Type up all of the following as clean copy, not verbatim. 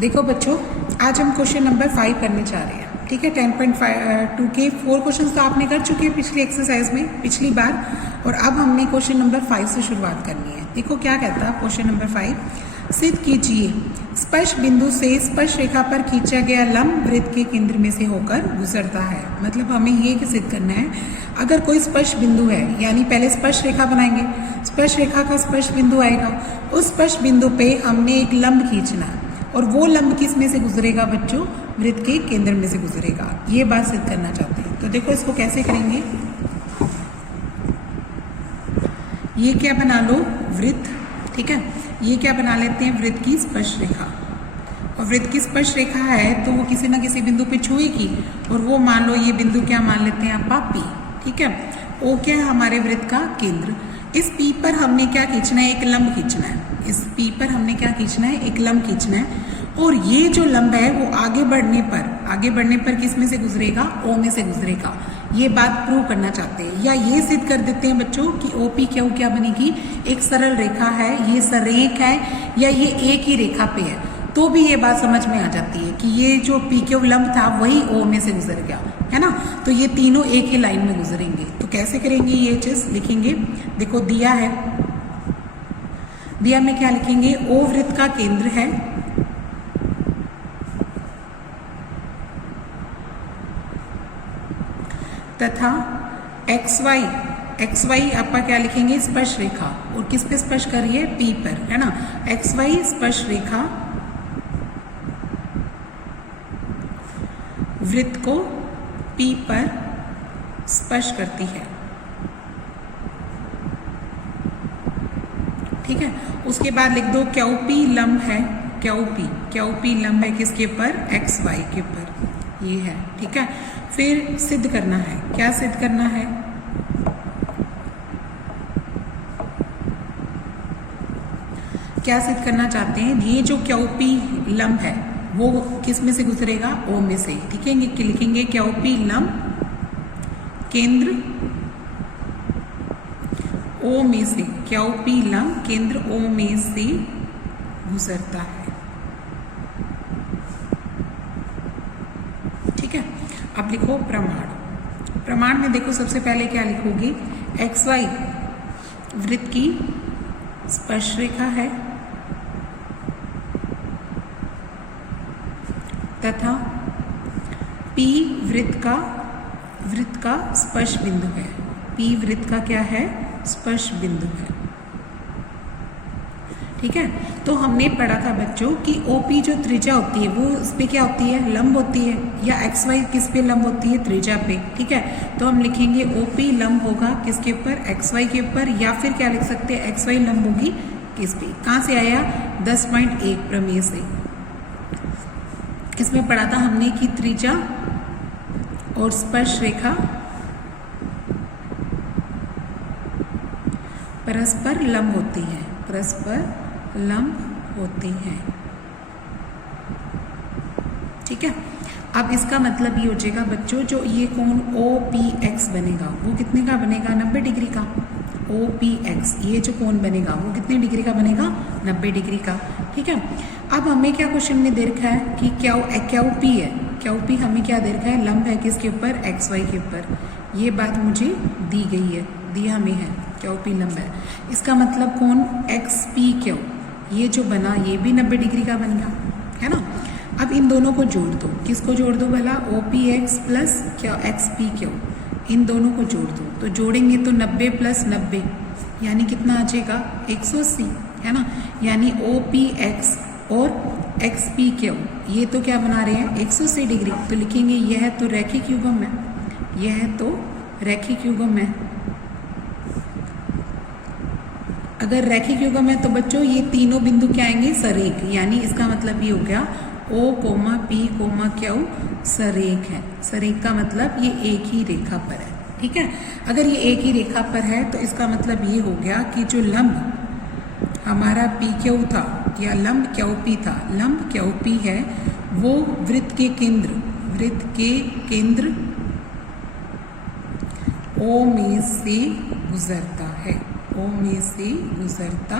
देखो बच्चों, आज हम क्वेश्चन नंबर 5 करने जा रहे हैं। ठीक है, 10.2 के 4 क्वेश्चंस तो आपने कर चुके हैं पिछली एक्सरसाइज में पिछली बार, और अब हमने क्वेश्चन नंबर 5 से शुरुआत करनी है। देखो क्या कहता है क्वेश्चन नंबर 5। सिद्ध कीजिए स्पर्श बिंदु से स्पर्श रेखा पर खींचा गया लंब वृत्त के केंद्र में से होकर गुजरता है। मतलब हमें ये सिद्ध करना है, अगर कोई स्पर्श बिंदु है, यानी पहले स्पर्श रेखा बनाएंगे, स्पर्श रेखा का स्पर्श बिंदु आएगा, उस स्पर्श बिंदु पे हमने एक लंब खींचना है, और वो लंब किस में से गुजरेगा बच्चों? वृत्त के केंद्र में से गुजरेगा। ये बात सिद्ध करना चाहते हैं। तो देखो इसको कैसे करेंगे। ये क्या बना लो? वृत्त। ठीक है, ये क्या बना लेते हैं? वृत्त की स्पर्श रेखा। और वृत्त की स्पर्श रेखा है तो वो किसी ना किसी बिंदु पे छुएगी, और वो मान लो ये बिंदु क्या मान लेते हैं आप? पी। ठीक है, ओ क्या है? हमारे वृत्त का केंद्र। इस पी पर हमने क्या खींचना है? एक लंब खींचना है। इस पी पर हमने क्या खींचना है? एक लंब खींचना है। और ये जो लंब है वो आगे बढ़ने पर किस में से गुजरेगा? ओ में से गुजरेगा। ये बात प्रूव करना चाहते हैं, या ये सिद्ध कर देते हैं बच्चों कि ओ पी क्यू क्या बनेगी? एक सरल रेखा है, ये सरेख है, या ये एक ही रेखा पे है, तो भी ये बात समझ में आ जाती है कि ये जो पी क्यू लंब था वही ओ में से गुजर गया है ना। तो ये तीनों एक ही लाइन में गुजरेंगे। तो कैसे करेंगे? ये चीज लिखेंगे। देखो दिया है, दिया में क्या लिखेंगे? ओ वृत्त का केंद्र है, तथा एक्स वाई आपका क्या लिखेंगे? स्पर्श रेखा। और किस पे स्पर्श कर रही है? पी पर, है ना। एक्स वाई स्पर्श रेखा वृत्त को पी पर स्पर्श करती है। ठीक है, उसके बाद लिख दो क्यू पी लंब है, क्यू पी लंब है किसके पर? एक्स वाई के पर। ये है। ठीक है, फिर सिद्ध करना है। क्या सिद्ध करना है? क्या सिद्ध करना चाहते हैं? ये जो क्यू पी लंब है वो किस में से गुजरेगा? ओ में से। ठीक है, लिखेंगे क्यू पी लंब केंद्र ओ में से, क्यू पी लंब केंद्र ओ में से गुजरता है। ठीक है, अब लिखो प्रमाण। प्रमाण में देखो सबसे पहले क्या लिखोगे? एक्स वाई वृत्त की स्पर्श रेखा है, तथा पी वृत्त का स्पर्श बिंदु है। पी वृत्त का क्या है? स्पर्श बिंदु है। ठीक है, तो हमने पढ़ा था बच्चों कि ओपी जो त्रिज्या होती है वो उस पे क्या होती है? लंब होती है। या एक्स वाई किस पे लंब होती है? त्रिज्या पे। ठीक है, तो हम लिखेंगे ओपी लंब होगा किसके ऊपर? एक्स वाई के ऊपर। या फिर क्या लिख सकते हैं? एक्स वाई लंब होगी किस पे? कहाँ से आया? 10.1 प्रमेय से। इसमें पढ़ा था हमने कि त्रिज्या और स्पर्श रेखा परस्पर लंब होती है, परस्पर लंब होती हैं। ठीक है, अब इसका मतलब ये हो जाएगा बच्चों, जो ये कोण ओ पी एक्स बनेगा वो कितने का बनेगा? 90 डिग्री का। ओ पी एक्स, ये जो कोण बनेगा वो कितने डिग्री का बनेगा? 90 डिग्री का। ठीक है, अब हमें क्या क्वेश्चन में दे रखा है कि क्यू पी है, क्यू पी हमें क्या दे रखा है? लंब है किसके ऊपर? एक्स वाई के ऊपर। ये बात मुझे दी गई है, दिया हमें है क्यू पी लंब है। इसका मतलब कौन? एक्स पी क्यू, ये जो बना ये भी 90 डिग्री का बन गया, है ना। अब इन दोनों को जोड़ दो। किसको जोड़ दो भला? ओ पी एक्स प्लस क्या? X P Q. इन दोनों को जोड़ दो, तो जोड़ेंगे तो 90 प्लस 90 यानी कितना आ जाएगा? 180, है ना। यानी ओ पी एक्स और एक्स पी क्यू ये तो क्या बना रहे हैं? 180 डिग्री। तो लिखेंगे यह तो रैखिक युग्म है, यह तो रैखिक युग्म है। अगर रैखिक युग्म है तो बच्चों ये तीनों बिंदु क्या आएंगे? सरेख। यानी इसका मतलब ये हो गया ओ कोमा पी कोमा क्यू सरेख है। सरेख का मतलब ये एक ही रेखा पर है। ठीक है, अगर ये एक ही रेखा पर है तो इसका मतलब ये हो गया कि जो लंब हमारा पी क्यू था या लंब क्यू पी था, लंब क्यू पी है वो वृत्त के केंद्र ओ में से गुजरता है, ओ में से गुजरता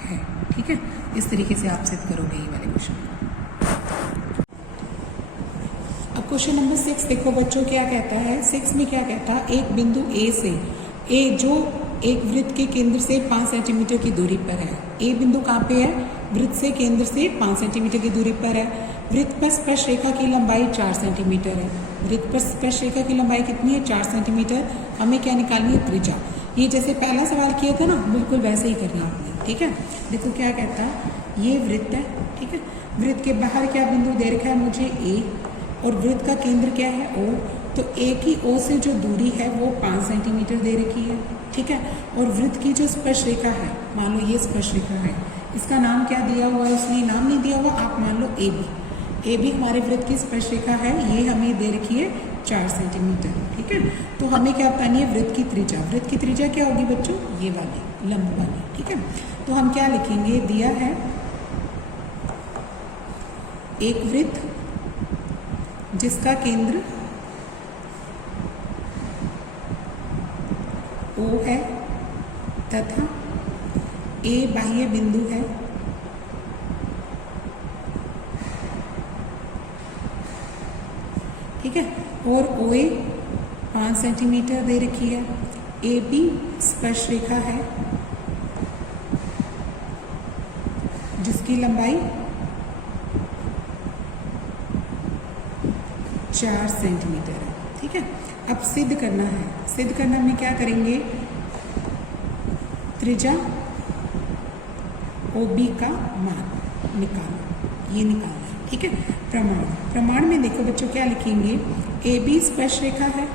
है। ठीक है, इस तरीके से आप सिद्ध करोगे ये वाले क्वेश्चन। अब क्वेश्चन नंबर 6 देखो बच्चों क्या कहता है। 6 में क्या कहता है, एक बिंदु ए से जो एक वृत्त के केंद्र से 5 सेंटीमीटर की दूरी पर है। ए बिंदु कहाँ पे है, वृत्त से केंद्र से 5 सेंटीमीटर की दूरी पर है। वृत्त पर स्पर्श रेखा की लंबाई 4 सेंटीमीटर है। वृत्त पर स्पर्श रेखा की लंबाई कितनी है, 4 सेंटीमीटर। हमें क्या निकालनी है, त्रिज्या। ये जैसे पहला सवाल किया था ना, बिल्कुल वैसे ही करना आपने, ठीक है। देखो क्या कहता है, ये वृत्त है, ठीक है। वृत्त के बाहर क्या बिंदु दे रखा है मुझे, ए, और वृत्त का केंद्र क्या है, ओ। तो ए की ओ से जो दूरी है वो 5 सेंटीमीटर दे रखी है, ठीक है। और वृत्त की जो स्पर्श रेखा है, मान लो ये स्पर्श रेखा है, इसका नाम क्या दिया हुआ है, उसने नाम नहीं दिया हुआ, आप मान लो ए बी। ए बी हमारे वृत्त की स्पर्श रेखा है, ये हमें दे रखी है 4 सेंटीमीटर, ठीक है। तो हमें क्या बतानी है, वृत्त की त्रिज्या। वृत्त की त्रिज्या क्या होगी बच्चों, ये वाली लंब वाली, ठीक है। तो हम क्या लिखेंगे, दिया है एक वृत्त जिसका केंद्र O है तथा A बाह्य बिंदु है, ठीक है। और OA 5 सेंटीमीटर दे रखी है। AB स्पर्श रेखा है जिसकी लंबाई 4 सेंटीमीटर है, ठीक है। अब सिद्ध करना है। सिद्ध करना में क्या करेंगे, त्रिज्या OB का मान निकालना, ये निकालना है, ठीक है। प्रमाण, प्रमाण में देखो बच्चों क्या लिखेंगे, AB स्पर्श रेखा है,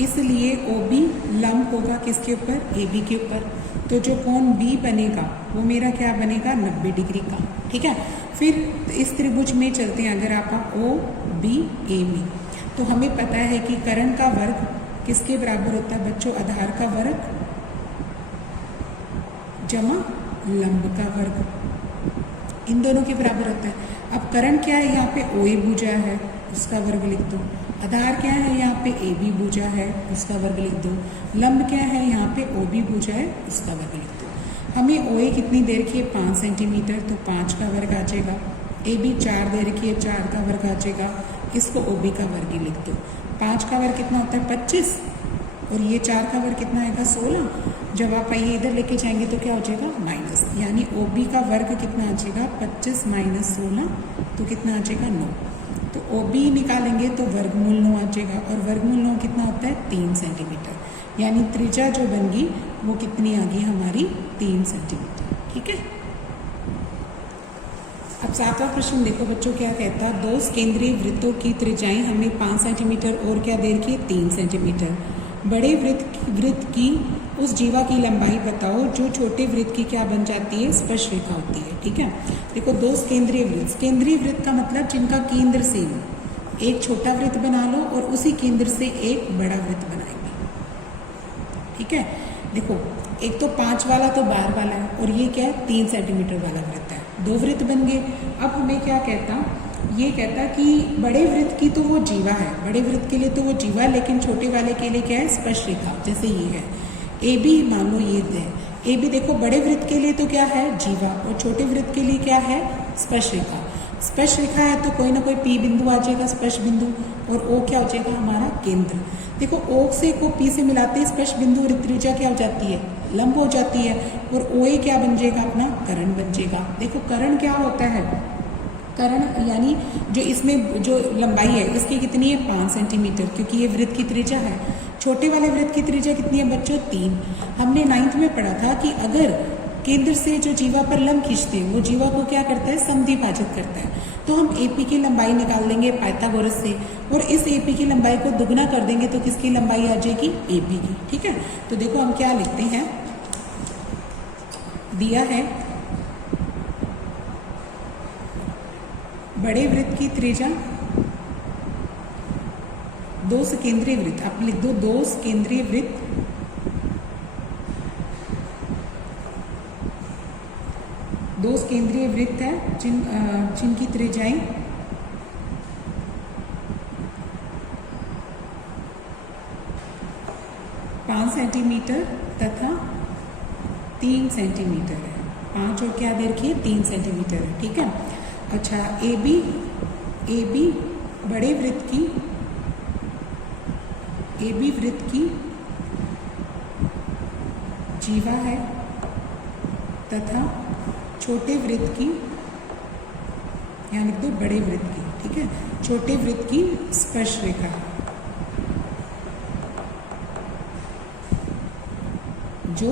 इसलिए OB लंब होगा किसके ऊपर, AB के ऊपर। तो जो कोण B बनेगा वो मेरा क्या बनेगा, 90 डिग्री का, ठीक है। फिर इस त्रिभुज में चलते हैं, अगर आप O B A में, तो हमें पता है कि कर्ण का वर्ग किसके बराबर होता है बच्चों, आधार का वर्ग जमा लंब का वर्ग, इन दोनों के बराबर होता है। अब कर्ण क्या है, यहाँ पे OA भुजा है, उसका वर्ग लिख दो। आधार क्या है, यहाँ पे AB भुजा है, उसका वर्ग लिख दो। लंब क्या है, यहाँ पे OB भुजा है, उसका वर्ग लिख दो। हमें OA कितनी दे रखी है, 5 सेंटीमीटर, तो 5 का वर्ग आ जाएगा। AB 4 दे रखी है, 4 का वर्ग आ जाएगा। इसको OB का वर्ग ही लिख दो। 5 का वर्ग कितना होता है, 25, और ये 4 का वर्ग कितना आएगा, 16। जब आप ये इधर लेके जाएंगे तो क्या हो जाएगा, माइनस, यानी OB का वर्ग कितना आ जाएगा, 25 माइनस 16, तो कितना आ जाएगा, 9। तो OB निकालेंगे तो वर्गमूल 9 आ जाएगा, और वर्गमूल 9 कितना होता है, 3 सेंटीमीटर। यानी त्रिज्या जो बन गई वो कितनी आ गई हमारी, 3 सेंटीमीटर, ठीक है। अब 7वां प्रश्न देखो बच्चों क्या कहता है, दो केंद्रीय वृत्तों की त्रिज्याएं हमने 5 सेंटीमीटर और क्या दे रखी है, 3 सेंटीमीटर। बड़े वृत्त की उस जीवा की लंबाई बताओ जो छोटे वृत्त की क्या बन जाती है, स्पर्श रेखा होती है, ठीक है। देखो दो केंद्रीय वृत्त, केंद्रीय वृत्त का मतलब जिनका केंद्र सेम हो। एक छोटा वृत्त बना लो और उसी केंद्र से एक बड़ा वृत्त बनाएंगे, ठीक है। देखो एक तो 5 वाला तो बाहर वाला है, और ये क्या है, 3 सेंटीमीटर वाला वृत्त है। 2 वृत्त बन गए। अब हमें क्या कहता, ये कहता कि बड़े वृत्त की तो वो जीवा है, बड़े वृत्त के लिए तो वो जीवा, लेकिन छोटे वाले के लिए क्या है, स्पर्श रेखा। जैसे ये है AB, मान लो ये है AB, देखो बड़े वृत्त के लिए तो क्या है, जीवा, और छोटे वृत्त के लिए क्या है, स्पर्श रेखा। स्पर्श रेखा है तो कोई ना कोई P बिंदु आ जाएगा, स्पर्श बिंदु, और O क्या हो जाएगा, हमारा केंद्र। देखो O से को P से मिलाते ही स्पर्श बिंदु और त्रिज्या क्या हो जाती है, लंब हो जाती है, और OA क्या बन जाएगा, अपना कर्ण बन जाएगा। देखो कर्ण क्या होता है, कर्ण यानी जो इसमें जो लंबाई है इसकी कितनी है, 5 सेंटीमीटर, क्योंकि ये वृत्त की त्रिज्या है। छोटे वाले वृत्त की त्रिज्या कितनी है बच्चों, 3। हमने 9th में पढ़ा था कि अगर केंद्र से जो जीवा पर लंब खींचते हैं वो जीवा को क्या करता है, समद्विभाजित करता है। तो हम AP की लंबाई निकाल लेंगे पाइथागोरस से, और इस AP की लंबाई को दुगना कर देंगे तो किसकी लंबाई आ जाएगी, AB की, ठीक है। तो देखो हम क्या लिखते हैं, दिया है बड़े वृत्त की त्रिज्या, दो केंद्रीय वृत्त, आप लिख दो, दो केंद्रीय वृत्त दो केंद्रीय वृत्त है जिनकी त्रिज्याएं 5 सेंटीमीटर तथा 3 सेंटीमीटर है। 5 और क्या दे रखी है? 3 सेंटीमीटर है। ठीक है। अच्छा, ए बी बड़े वृत्त की, ए बी वृत्त की जीवा है तथा छोटे वृत्त की, यहाँ लिख दो बड़े वृत्त की। ठीक है। छोटे वृत्त की स्पर्श रेखा जो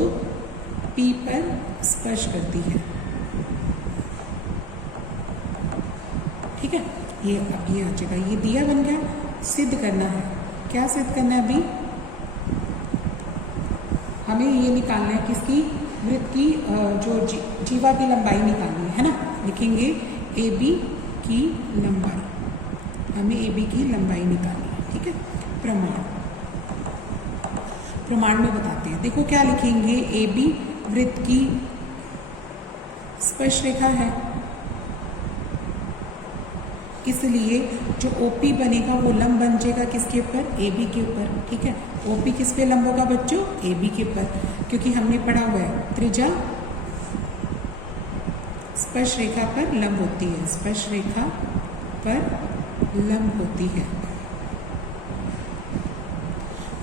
P पर स्पर्श करती है। ठीक है। ये अब ये आ जाएगा, ये दिया बन गया। सिद्ध करना है। क्या सिद्ध करना है? अभी हमें ये निकालना है किसकी? वृत्त की जो जीवा की लंबाई निकालनी है ना। लिखेंगे ए बी की लंबाई, हमें ए बी की लंबाई निकालनी है। ठीक है। प्रमाण में बताते हैं। देखो क्या लिखेंगे? ए बी वृत्त की स्पर्श रेखा है, इसलिए जो OP बनेगा वो लंब बन जाएगा किसके ऊपर? AB के ऊपर। ठीक है। OP किस पे लंब होगा बच्चों? AB के ऊपर, क्योंकि हमने पढ़ा हुआ है त्रिज्या स्पर्श रेखा पर लंब होती है, स्पर्श रेखा पर लंब होती है।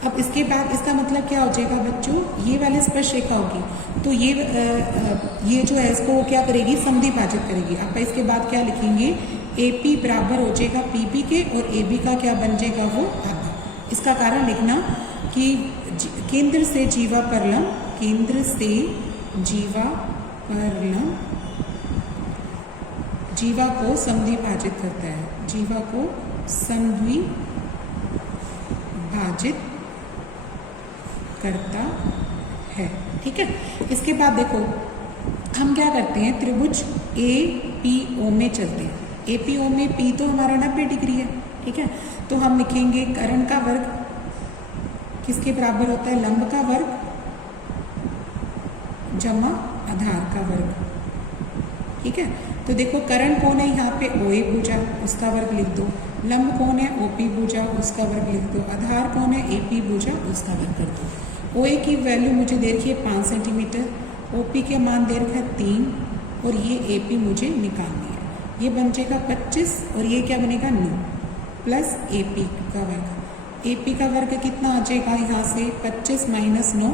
अब इसके बाद इसका मतलब क्या हो जाएगा बच्चों? ये वाली स्पर्श रेखा होगी तो ये जो है इसको क्या करेगी? समद्विभाजित करेगी। अब इसके बाद क्या लिखेंगे? AP बराबर हो जाएगा PB के और AB का क्या बन जाएगा? वो आधा। इसका कारण लिखना कि केंद्र से जीवा पर लंब, केंद्र से जीवा पर लंब जीवा को समद्विभाजित करता है, जीवा को समद्विभाजित करता है। ठीक है। इसके बाद देखो हम क्या करते हैं? त्रिभुज APO में चलते हैं। APO में P तो हमारा 90 डिग्री है। ठीक है। तो हम लिखेंगे कर्ण का वर्ग किसके बराबर होता है? लंब का वर्ग जमा आधार का वर्ग। ठीक है। तो देखो कर्ण कौन है? यहाँ पे OA भुजा, उसका वर्ग लिख दो। लंब कौन है? OP भुजा, उसका वर्ग लिख दो। आधार कौन है? AP भुजा, उसका वर्ग कर दो। OA की वैल्यू मुझे दे रखी है 5 सेंटीमीटर, OP के मान दे रखा है 3 और ये AP मुझे निकालनी है। ये बन जाएगा 25 और ये क्या बनेगा? 9 प्लस AP का वर्ग। AP का वर्ग कितना आ जाएगा? यहाँ से 25 माइनस 9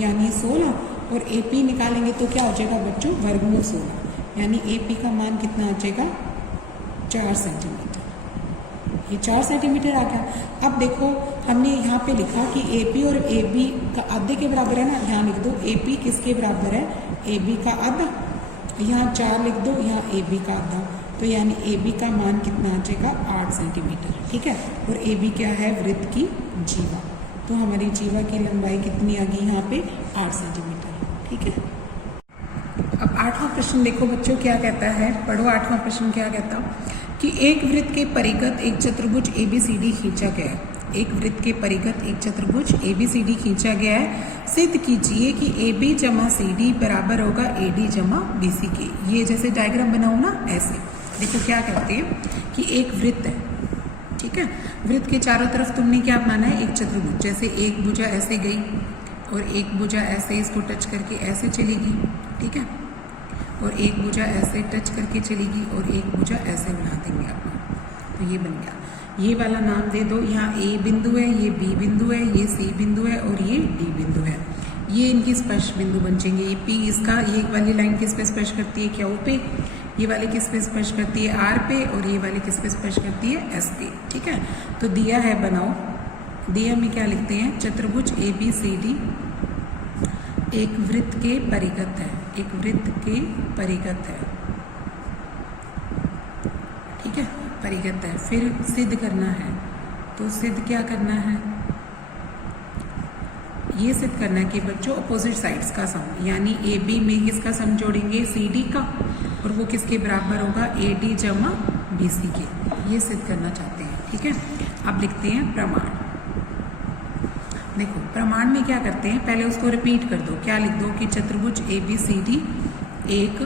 यानी 16 और AP निकालेंगे तो क्या हो जाएगा बच्चों? वर्गमूल 16 यानी AP का मान कितना आ जाएगा? 4 सेंटीमीटर। ये 4 सेंटीमीटर आ गया। अब देखो हमने यहाँ पे लिखा कि AP और AB का आधे के बराबर है ना। यहाँ लिख दो AP किसके बराबर है? AB का आधा। यहाँ 4 लिख दो, यहाँ AB का आधा, तो यानी AB का मान कितना आ जाएगा? 8 सेंटीमीटर। ठीक है। और AB क्या है? वृत्त की जीवा। तो हमारी जीवा की लंबाई कितनी आ गई यहाँ पे? 8 सेंटीमीटर। ठीक है। अब 8वां प्रश्न देखो बच्चों क्या कहता है, पढ़ो। 8वां प्रश्न क्या कहता कि एक वृत्त के परिगत एक चतुर्भुज ABCD खींचा गया है। एक वृत्त के परिगत एक चतुर्भुज ABCD खींचा गया है। सिद्ध कीजिए कि AB जमा CD बराबर होगा AD जमा BC के। ये जैसे डायग्राम बनाओ ना, ऐसे देखो क्या कहते हैं कि एक वृत्त है। ठीक है। वृत्त के चारों तरफ तुमने क्या माना है? एक चतुर्भुज। जैसे एक भुजा ऐसे गई और एक भुजा ऐसे इसको टच करके ऐसे चलेगी। ठीक है। और एक भुजा ऐसे टच करके चलेगी और एक भुजा ऐसे बना देंगे आप। तो ये बन गया। ये वाला नाम दे दो। यहाँ A बिंदु है, ये B बिंदु है, ये C बिंदु है और ये D बिंदु है। ये इनकी स्पर्श बिंदु बन जाएंगे। ये P इसका, ये वाली लाइन किस पे स्पर्श करती है? Q पे। ये वाली किस पे स्पर्श करती है? R पे। और ये वाली किस पे स्पर्श करती है? S पे। ठीक है। तो दिया है, बनाओ। दिया में क्या लिखते हैं? चतुर्भुज ABCD एक वृत्त के परिगत है, एक वृत्त के परिगत है। ठीक है। परिगत है। फिर सिद्ध करना है। तो सिद्ध क्या करना है? ये सिद्ध करना है कि बच्चों अपोजिट साइड्स का सम, यानी AB में किसका सम जोड़ेंगे? CD का, और वो किसके बराबर होगा? AD जमा BC के। ये सिद्ध करना चाहते हैं। ठीक है। अब लिखते हैं प्रमाण। देखो प्रमाण में क्या करते हैं, पहले उसको रिपीट कर दो। क्या लिख दो कि चतुर्भुज ABCD एक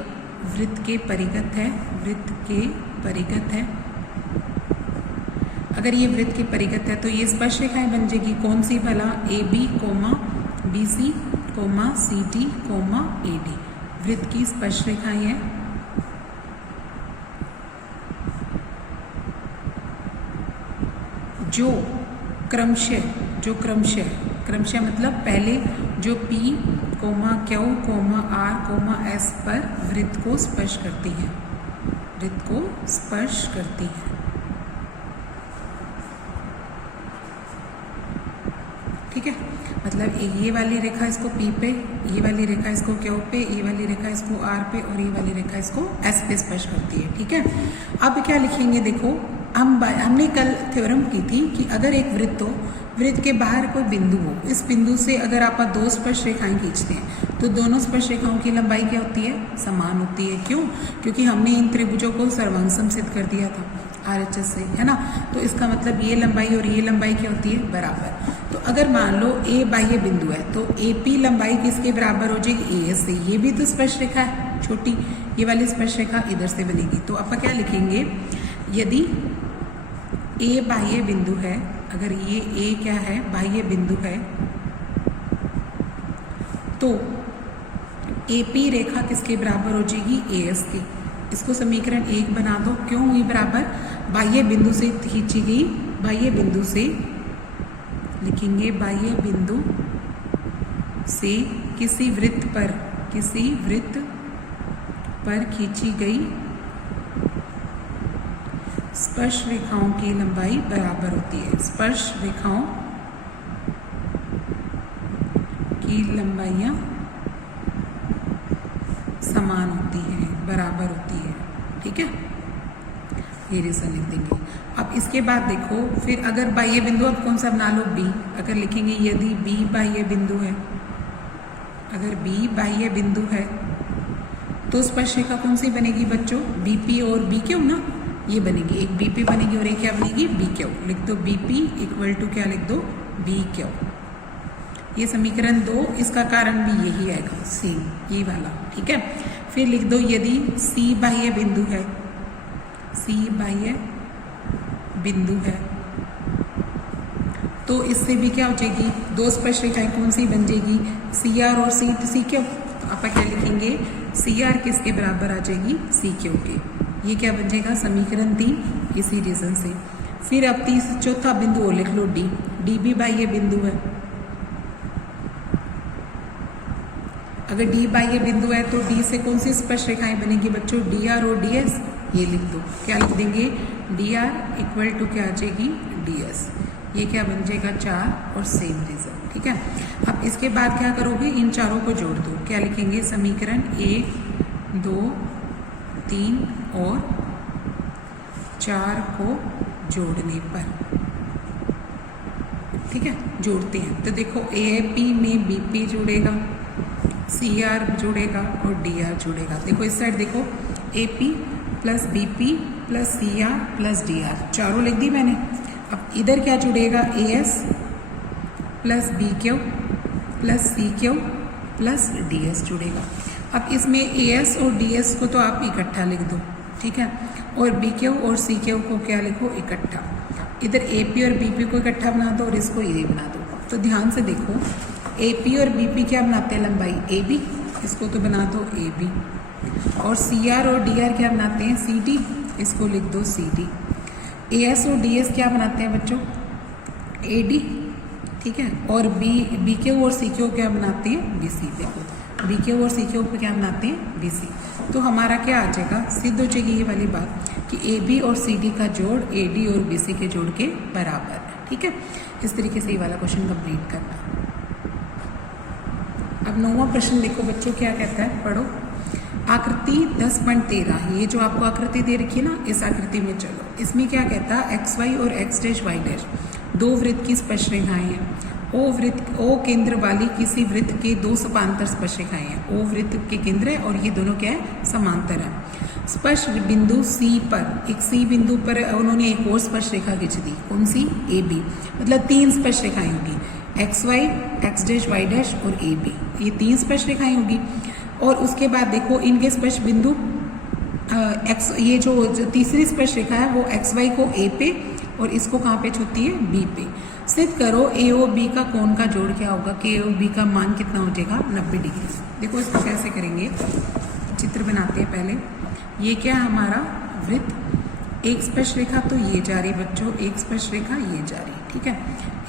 वृत्त के परिगत है, वृत्त के परिगत है। अगर ये वृत्त के परिगत है तो ये स्पर्श रेखाएं बन जाएगी। कौन सी भला? AB, BC comma C D comma A D वृत्त की स्पर्श रेखाएं हैं। जो क्रमशः मतलब पहले जो P, Q, R, S पर वृत्त को स्पर्श करती हैं, ठीक है। मतलब ये वाली रेखा इसको P पे, ये वाली रेखा इसको Q पे, ये वाली रेखा इसको R पे और ये वाली रेखा इसको S पे स्पर्श करती है, ठीक है। अब क्या लिखेंगे, देखो हमने कल थ्योरम की थी कि अगर एक वृत्त हो, वृत्त के बाहर कोई बिंदु हो, इस बिंदु से अगर आप दो स्पर्श रेखाएं खींचते हैं तो दोनों स्पर्श रेखाओं की लंबाई क्या होती है, समान होती है। क्यों? क्योंकि हमने इन त्रिभुजों को सर्वांग सिद्ध कर दिया था RHS से, है ना। तो इसका मतलब ये लंबाई और ये लंबाई क्या होती है, बराबर। तो अगर मान लो A बाह्य बिंदु है तो AP लंबाई किसके बराबर हो जाएगी, AS से। ये भी तो स्पर्श रेखा है छोटी, ये वाली स्पर्श रेखा इधर से बनेगी। तो आप क्या लिखेंगे, यदि A बाह्य बिंदु है, अगर ये A क्या है, बाह्य बिंदु है, तो AP रेखा किसके बराबर हो जाएगी, AS के। इसको समीकरण 1 बना दो। क्यों हुई बराबर, बाह्य बिंदु से खींची गई, बाह्य बिंदु से लिखेंगे, बाह्य बिंदु से किसी वृत्त पर खींची गई स्पर्श रेखाओं की लंबाई बराबर होती है। स्पर्श रेखाओं की लंबाइयां समान होती हैं, बराबर होती है, ठीक है। ये रीजन लिख देंगे। अब इसके बाद देखो, फिर अगर बाह्य बिंदु आप कौन सा बना लो, B। अगर लिखेंगे यदि B बाह्य बिंदु है, अगर B बाह्य बिंदु है तो स्पर्श रेखा कौन सी बनेगी बच्चों, BP और BQ ना, ये बनेगी। एक BP बनेगी और एक क्या बनेगी, BQ। लिख दो BP इक्वल टू क्या लिख दो, BQ। ये समीकरण 2, इसका कारण भी यही आएगा, सेम ये वाला, ठीक है। फिर लिख दो यदि C बाह्य बिंदु है, C बाह्य बिंदु है तो इससे भी क्या हो जाएगी, दो स्पर्श रेखाएं कौन सी बन जाएगी, CR और CQ। तो आप क्या लिखेंगे, CR किसके बराबर आ जाएगी, CQ के। ये क्या बन जाएगा, समीकरण 3, इसी रीजन से। फिर अब चौथा बिंदु और लिख लो D भी बाह्य बिंदु है। अगर D बाह्य बिंदु है तो D से कौन सी स्पर्श रेखाएं बनेगी बच्चों, DR और DS। ये लिख दो, क्या लिख देंगे, DR इक्वल टू क्या आ जाएगी, DS। ये क्या बन जाएगा, 4 और सेम रीजन, ठीक है। अब इसके बाद क्या करोगे, इन चारों को जोड़ दो। क्या लिखेंगे, समीकरण 1, 2, 3 और 4 को जोड़ने पर, ठीक है, जोड़ते हैं। तो देखो AAP में BP जुड़ेगा, CR जुड़ेगा और DR जुड़ेगा। देखो इस साइड देखो, AP plus BP plus CR plus DR, चारों लिख दी मैंने। अब इधर क्या जुड़ेगा, AS plus BQ plus CQ plus DS जुड़ेगा। अब इसमें AS और DS को तो आप इकट्ठा लिख दो, ठीक है, और BQ और CQ को क्या लिखो, इकट्ठा। इधर AP और BP को इकट्ठा बना दो और इसको ये बना दो। तो ध्यान से देखो, AP और BP क्या बनाते हैं, लंबाई AB, इसको तो बना दो AB। और CR और DR क्या बनाते हैं, CD, इसको लिख दो CD। AS और DS क्या बनाते हैं बच्चों, AD, ठीक है। और BQ और CQ क्या बनाते हैं, BC। देखो BQ और CQ को क्या बनाते हैं, BC। तो हमारा क्या आ जाएगा, सिद्ध हो जाएगी ये वाली बात कि AB और CD का जोड़ AD और BC के जोड़ के बराबर है, ठीक है। इस तरीके से ये वाला क्वेश्चन कंप्लीट करना। अब 9वां प्रश्न देखो बच्चों, क्या कहता है, पढ़ो। आकृति 10.13, ये जो आपको आकृति दे रखी है ना, इस आकृति में चलो। इसमें क्या कहता है, XY और X', दो वृत्त की स्पर्श रेखाएं हैं। O केंद्र वाली किसी वृत्त के दो समांतर स्पर्श रेखाएं हैं। O वृत्त के केंद्र है और ये दोनों क्या है, समांतर है। स्पर्श बिंदु C पर, एक C बिंदु पर उन्होंने एक और स्पर्श रेखा खींच दी, कौन सी, AB। मतलब 3 स्पर्श रेखाएं होगी, XY, X', और AB, ये 3 स्पर्श रेखाएं होगी। और उसके बाद देखो इनके स्पर्श बिंदु ये जो तीसरी स्पर्श रेखा है वो XY को A पे और इसको कहाँ पे छूती है, बी पे। सिद्ध करो ए ओ बी का कोण का जोड़ क्या होगा, के ए ओ बी का मान कितना हो जाएगा, 90 डिग्री। देखो इसको कैसे करेंगे, चित्र बनाते हैं पहले। ये क्या है हमारा वृत्त, एक स्पर्श रेखा तो ये जा रही बच्चों, एक स्पर्श रेखा ये जा रही, ठीक है।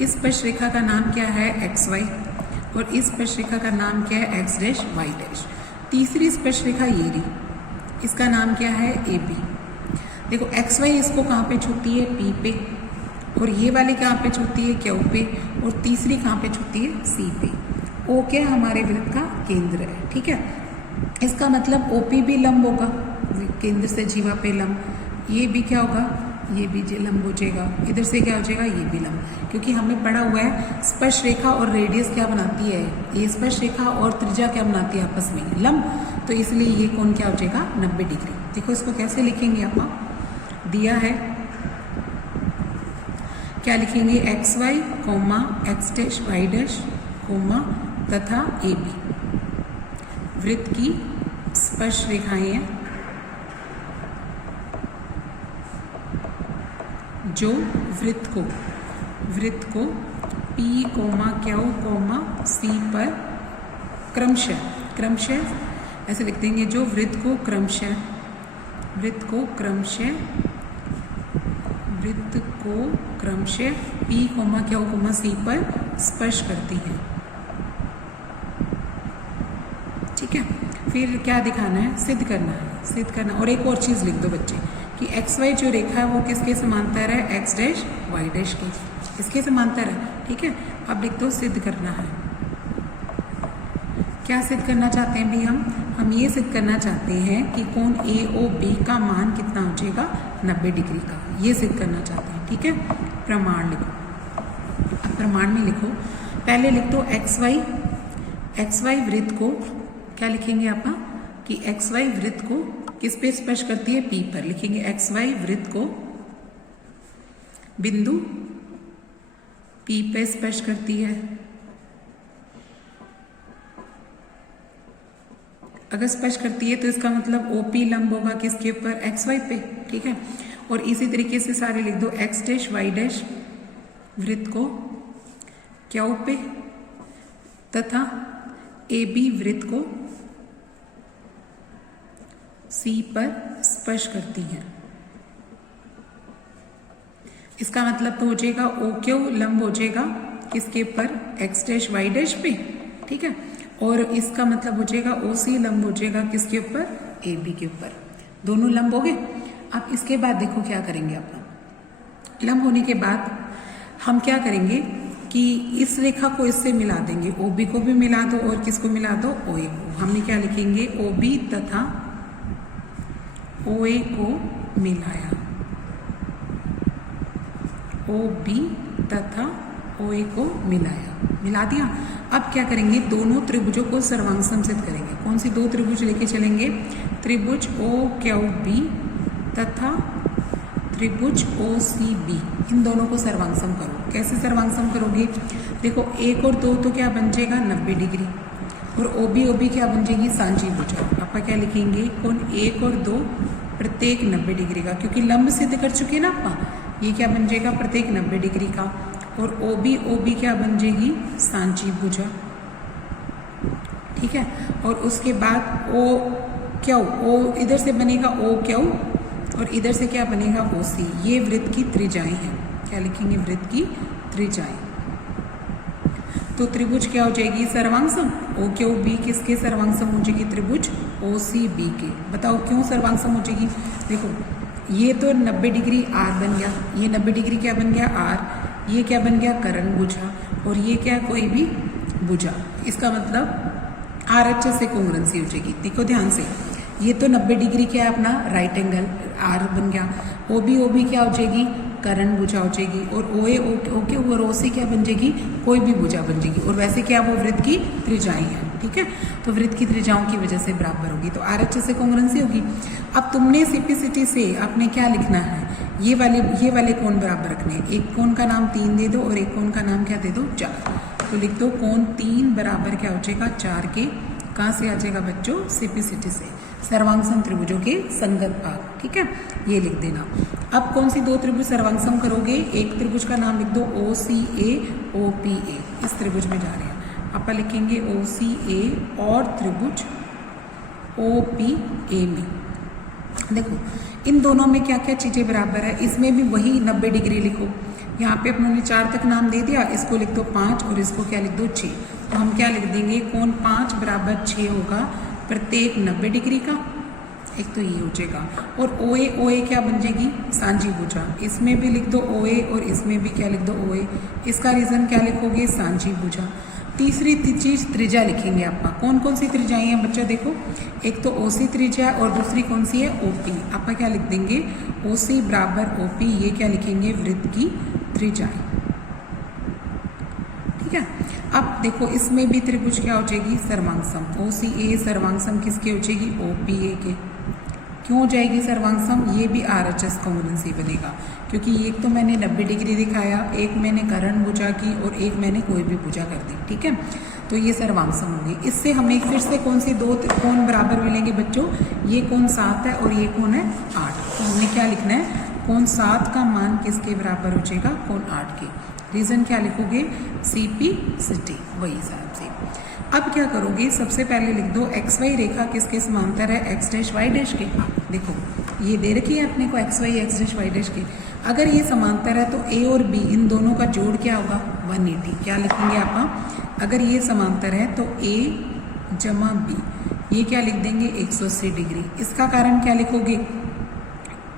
इस स्पर्श रेखा का नाम क्या है, एक्स वाई, और इस स्पर्श रेखा का नाम क्या है, एक्स डैश वाई डैश। तीसरी स्पर्श रेखा ये रही, इसका नाम क्या है, ए बी। देखो एक्स वाई इसको कहाँ पे छूती है, पी पे, और ये वाली कहाँ पे छूती है, क्यू पे, और तीसरी कहाँ पे छूती है, सी पे। ओ क्या हमारे वृत्त का केंद्र है, ठीक है। इसका मतलब ओपी भी लंब होगा, केंद्र से जीवा पे लंब। ये भी क्या होगा, ये भी लंब हो जाएगा, इधर से क्या हो जाएगा, ये भी लंब, क्योंकि हमें पढ़ा हुआ है स्पर्श रेखा और रेडियस क्या बनाती है, ये स्पर्श रेखा और त्रिज्या क्या बनाती है, आपस में लंब, तो इसलिए ये कोण क्या हो जाएगा, 90 डिग्री। देखो इसको कैसे लिखेंगे, आप दिया है क्या लिखेंगे, X Y comma X dash Y dash comma तथा ए बी वृत्त की स्पर्श रेखाएं हैं जो वृत्त को P comma Q comma C पर क्रमशः ऐसे लिख देंगे, जो वृत्त को क्रमशः P comma Q comma C पर स्पर्श करती है, ठीक है। फिर क्या दिखाना है, सिद्ध करना। और एक और चीज़ लिख दो बच्चे कि एक्स वाई जो रेखा है वो किसके समांतर है, एक्स डैश वाई डैश के, इसके समांतर है, ठीक है। अब लिख दो सिद्ध करना है। क्या सिद्ध करना चाहते हैं भाई, हम ये सिद्ध करना चाहते हैं कि कोण ए ओ बी का मान कितना हो जाएगा, 90 डिग्री का, ये सिद्ध करना चाहते हैं, ठीक है। प्रमाण लिखो, अब प्रमाण में लिखो, पहले लिख दो एक्स वाई वृत्त को क्या लिखेंगे आप, कि एक्स वाई वृत्त को किस पे स्पर्श करती है, पी पर। लिखेंगे एक्स वाई वृत्त को बिंदु पी पे स्पर्श करती है। अगर स्पर्श करती है तो इसका मतलब ओपी लंब होगा किसके ऊपर, एक्स वाई पे, ठीक है। और इसी तरीके से सारे लिख दो, एक्स डैश वाई डैश वृत्त को क्यू पे तथा ए बी वृत्त को सी पर स्पर्श करती है। इसका मतलब तो हो जाएगा ओ क्यू लंब हो जाएगा किसके ऊपर, एक्स डैश वाई डैश पे, ठीक है। और इसका मतलब हो जाएगा ओ सी लंब हो जाएगा किसके ऊपर, ए बी के ऊपर, दोनों लंब हो गए। अब इसके बाद देखो क्या करेंगे आप, लंब होने के बाद हम क्या करेंगे कि इस रेखा को इससे मिला देंगे, ओ बी को भी मिला दो और किसको मिला दो, ओ ए को। हमने क्या लिखेंगे, ओ बी तथा ओ ए को मिलाया, ओ बी तथा ओ ए को मिला दिया। अब क्या करेंगे, दोनों त्रिभुजों को सर्वांग सिद्ध करेंगे। कौन सी दो त्रिभुज लेके चलेंगे, त्रिभुज ओ क्यू बी तथा त्रिभुज ओ सी बी, इन दोनों को सर्वांगसम करो। कैसे सर्वांगसम करोगे, देखो 1 और 2 तो क्या बन जाएगा, 90 डिग्री, और ओ बी क्या बन जाएगी, सांची भुजा। आपका क्या लिखेंगे, कोण 1 और 2 प्रत्येक 90 डिग्री का, क्योंकि लंब सिद्ध कर चुके ना आपका, ये क्या बन जाएगा, प्रत्येक 90 डिग्री का। और ओ बी क्या बन जाएगी, सांची भुजा, ठीक है। और उसके बाद ओ क्यू, ओ इधर से बनेगा ओ क्यू, और इधर से क्या बनेगा, ओ सी। ये वृत्त की त्रिज्याएं हैं, क्या लिखेंगे, वृत्त की त्रिज्याएं। तो त्रिभुज क्या हो जाएगी, सर्वांगसम। ओ क्यू बी किसके सर्वांगसम हो जाएगी, त्रिभुज ओ सी बी के। बताओ क्यों सर्वांगसम हो जाएगी, देखो ये तो 90 डिग्री आर बन गया, ये 90 डिग्री क्या बन गया, आर, ये क्या बन गया, कर्ण भुजा, और ये क्या, कोई भी भुजा। इसका मतलब आर एच से कॉन्ग्रुएंसी हो जाएगी। देखो ध्यान से, ये तो 90 डिग्री क्या है अपना, राइट एंगल आर बन गया। ओ बी क्या हो जाएगी, कर्ण भुजा हो जाएगी। और ओके और ओ सी क्या बन जाएगी, कोई भी भुजा बन जाएगी। और वैसे क्या, वो वृत्त की त्रिज्याएं हैं, ठीक है। तो वृत्त की त्रिज्याओं की वजह से बराबर होगी, तो आर एच से कॉन्ग्रुएंसी होगी। अब तुमने सिंप्लिसिटी से आपने क्या लिखना है, ये वाले कोण बराबर रखने हैं। एक कोण का नाम 3 दे दो और एक कोण का नाम क्या दे दो, 4। तो लिख दो कोण 3 बराबर क्या हो जाएगा, 4 के कहाँ से आ जाएगा बच्चों? सिम्प्लिसिटी से, सर्वांगसम त्रिभुजों के संगत भाग। ठीक है, ये लिख देना। अब कौन सी दो त्रिभुज सर्वांगसम करोगे? एक त्रिभुज का नाम लिख दो OCA OPA, इस त्रिभुज में जा रहे हैं। आप लिखेंगे OCA और त्रिभुज OPA में। देखो इन दोनों में क्या क्या चीज़ें बराबर है, इसमें भी वही 90 डिग्री लिखो। यहाँ पे अपनों 4 तक नाम दे दिया, इसको लिख दो 5 और इसको क्या लिख दो 6। तो हम क्या लिख देंगे? कोण 5 बराबर 6 होगा प्रत्येक 90 डिग्री का। एक तो ये हो जाएगा। और OA क्या बन जाएगी? सांझी भुजा। इसमें भी लिख दो OA और इसमें भी क्या लिख दो OA। इसका रीज़न क्या लिखोगे? सांझी भुजा। तीसरी चीज त्रिज्या लिखेंगे। आपका कौन कौन सी त्रिज्याएं हैं बच्चा? देखो एक तो OC त्रिज्या और दूसरी कौन सी है? OP। आप क्या लिख देंगे? OC बराबर OP, ये क्या लिखेंगे? वृत्त की त्रिज्याएं। ठीक है, अब देखो इसमें भी त्रिभुज क्या हो जाएगी? सर्वांगसम। OCA सर्वांगसम किसके हो जाएगी? OPA के। क्यों हो जाएगी सर्वांगसम? ये भी RHS कॉन्ग्रुएंसी बनेगा, क्योंकि एक तो मैंने 90 डिग्री दिखाया, एक मैंने कर्ण भुजा की और एक मैंने कोई भी भुजा कर दी। ठीक है, तो ये सर्वांगसम होंगे। इससे हमें फिर से कौन सी दो कोण बराबर मिलेंगे बच्चों? ये कोण 7 है और ये कोण है 8। तो हमने क्या लिखना है? कोण 7 का मान किसके बराबर हो जाएगा? कोण 8 के। रीजन क्या लिखोगे? सिम्प्लिसिटी, वही हिसाब से। अब क्या करोगे? सबसे पहले लिख दो XY रेखा किसके समांतर है? X डैश Y डैश के। देखो ये दे रखी है अपने को XY X dash Y dash के। अगर ये समांतर है तो A और B इन दोनों का जोड़ क्या होगा? 180। क्या लिखेंगे आप? अगर ये समांतर है तो A जमा B, ये क्या लिख देंगे? 180 डिग्री। इसका कारण क्या लिखोगे?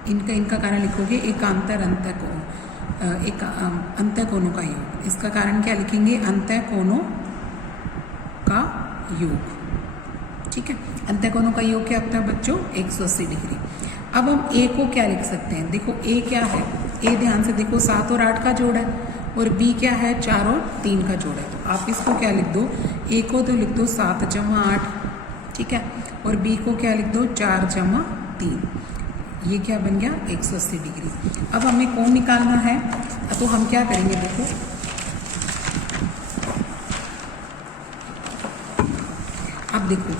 इनका कारण लिखोगे एकांतर अंतःकोण, एक अंतःकोणों का योग। इसका कारण क्या लिखेंगे? अंतःकोणों का योग। ठीक है, अंतःकोणों का योग क्या होता है बच्चों? 180 डिग्री। अब हम A को क्या लिख सकते हैं? देखो A क्या है? A ध्यान से देखो 7 और 8 का जोड़ है और B क्या है? 4 और 3 का जोड़ है। तो आप इसको क्या लिख दो? A को तो लिख दो 7 जमा 8, ठीक है, और B को क्या लिख दो? 4 जमा 3। ये क्या बन गया? 180 डिग्री। अब हमें कोण निकालना है, तो हम क्या करेंगे? देखो अब देखो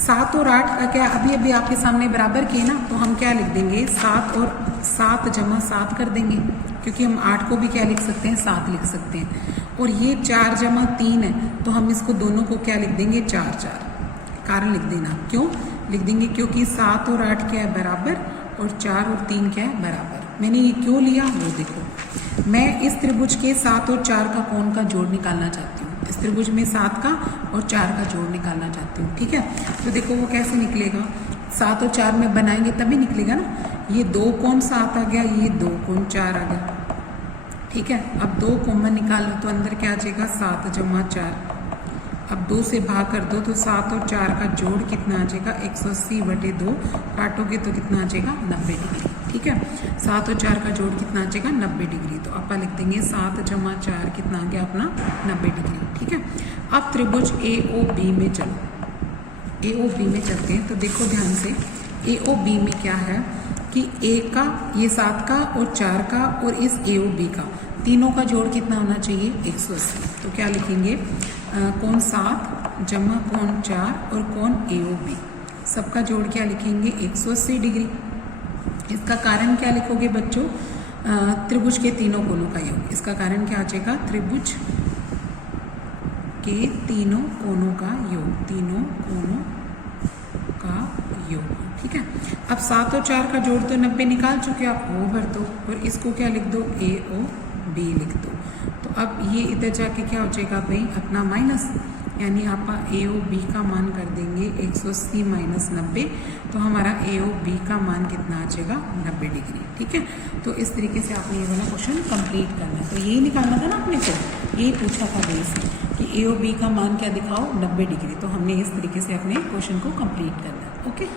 7 और 8 का क्या अभी आपके सामने बराबर किए ना, तो हम क्या लिख देंगे? 7 और 7 जमा 7 कर देंगे, क्योंकि हम 8 को भी क्या लिख सकते हैं? 7 लिख सकते हैं। और ये 4 जमा 3 है, तो हम इसको दोनों को क्या लिख देंगे? 4 4। कारण लिख देना। क्यों लिख देंगे? क्योंकि 7 और 8 क्या है? बराबर, और 4 और 3 क्या है? बराबर। मैंने ये क्यों लिया वो देखो। मैं इस त्रिभुज के 7 और 4 का कोण का जोड़ निकालना चाहती हूँ। इस त्रिभुज में 7 का और 4 का जोड़ निकालना चाहती हूँ। ठीक है, तो देखो वो कैसे निकलेगा? 7 और 4 में बनाएंगे तभी निकलेगा ना। ये 2 कोण 7 आ गया, ये 2 कोण 4 आ गया। ठीक है, अब 2 कॉमन निकाल लो तो अंदर क्या आ जाएगा? 7 जमा 4। अब 2 से भाग कर दो तो 7 और 4 का जोड़ कितना आ जाएगा? 180/2। काटोगे तो कितना आ जाएगा? 90 डिग्री। ठीक है, 7 और 4 का जोड़ कितना आ जाएगा? 90 डिग्री। तो आप लिख देंगे 7 जमा 4 कितना आ गया अपना? 90 डिग्री। ठीक है, अब त्रिभुज AOB में चलो। AOB में चलते हैं तो देखो ध्यान से, AOB में क्या है कि A का, ये 7 का और 4 का और इस AOB का, तीनों का जोड़ कितना होना चाहिए? 180। तो क्या लिखेंगे? कोण 7 जमा कोण 4 और कोण AOB, सबका जोड़ क्या लिखेंगे? 180 डिग्री। इसका कारण क्या लिखोगे बच्चों? त्रिभुज के तीनों कोणों का योग। इसका कारण क्या आ जाएगा? त्रिभुज के तीनों कोणों का योग, तीनों कोणों का योग। ठीक है, अब 7 और 4 का जोड़ तो 90 निकाल चुके आप, वो भर दो और इसको क्या लिख दो? AOB लिख दो। तो अब ये इधर जाके क्या हो जाएगा भाई? अपना माइनस, यानी आप AOB का मान कर देंगे 180 माइनस 90, तो हमारा AOB का मान कितना आ जाएगा? 90 डिग्री। ठीक है, तो इस तरीके से आपने ये वाला क्वेश्चन कंप्लीट करना है। तो यही निकालना था ना अपने को, यही पूछा था बेस कि AOB का मान क्या दिखाओ? 90 डिग्री। तो हमने इस तरीके से अपने क्वेश्चन को कंप्लीट करना है। ओके।